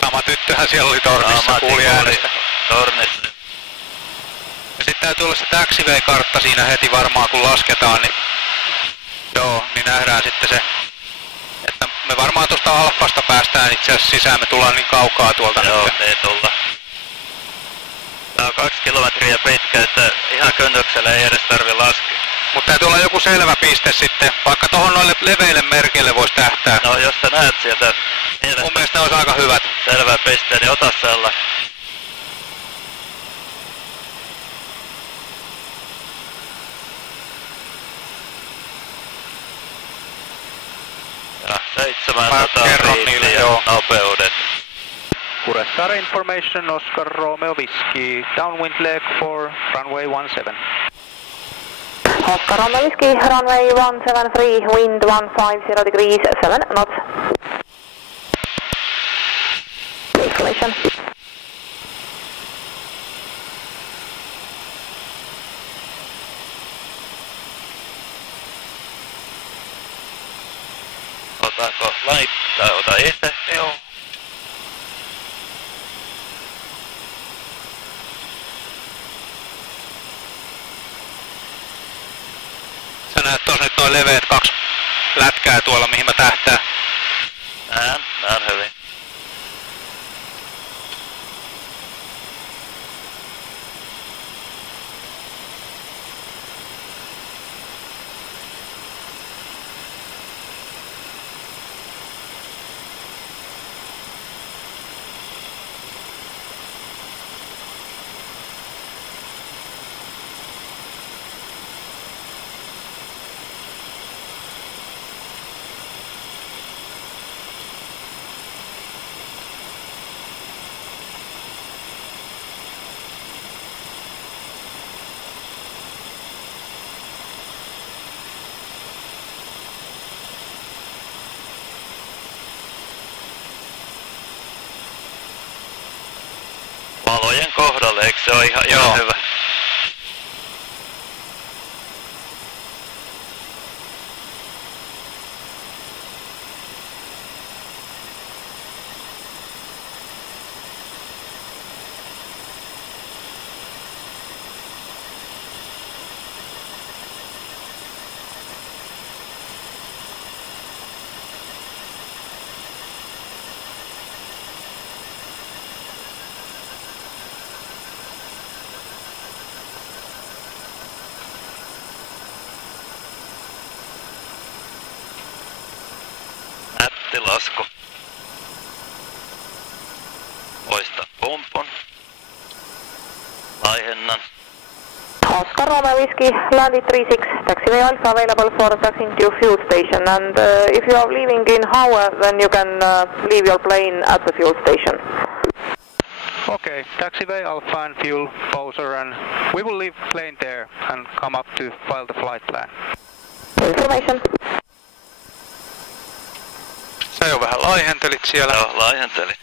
Sama tyttöhän siellä oli tornissa, kuuli äänestä. Tornissa. Ja sitten täytyy olla se taxiway-kartta siinä heti varmaan kun lasketaan, niin joo, niin nähdään sitten se, että me varmaan tuosta alfasta päästään itse asiassa sisään, me tullaan niin kaukaa tuolta. Joo, nyt. ei tulla. Tää on 2 kilometriä pitkä, että ihan kynnyksellä ei edes tarvi laskea. Mutta täytyy olla joku selvä piste sitten, vaikka tuohon noille leveille merkeille voisi tähtää. No jos sä näet sieltä Mun mielestä ne olisi aika hyvät. selvä piste, niin ota sellainen. Ja 705 nopeudet. Kuressaare information, Oscar Romeo Whiskey, downwind leg for runway 17. Oscar Romeo Whiskey, runway 173, wind 150 degrees, 7 knots. Information. Otako laittaa? Ota itse. Joo. Sä näet tos nyt noin leveät 2 lätkää tuolla, mihin mä tähtään. Näen hyvin. Valojen kohdalle, eikö se ole ihan hyvä? Nätti lasku. Poista pumpun. Laihennan. Oscar Romeo Whiskey, landed 36, taxiway Alpha available for taxiing to fuel station, and if you are leaving in Howell, then you can leave your plane at the fuel station. Okay, taxiway Alpha and fuel poser, and we will leave plane there and come up to file the flight plan. Information. Sä jo vähän laihentelit siellä. Joo, laihentelin.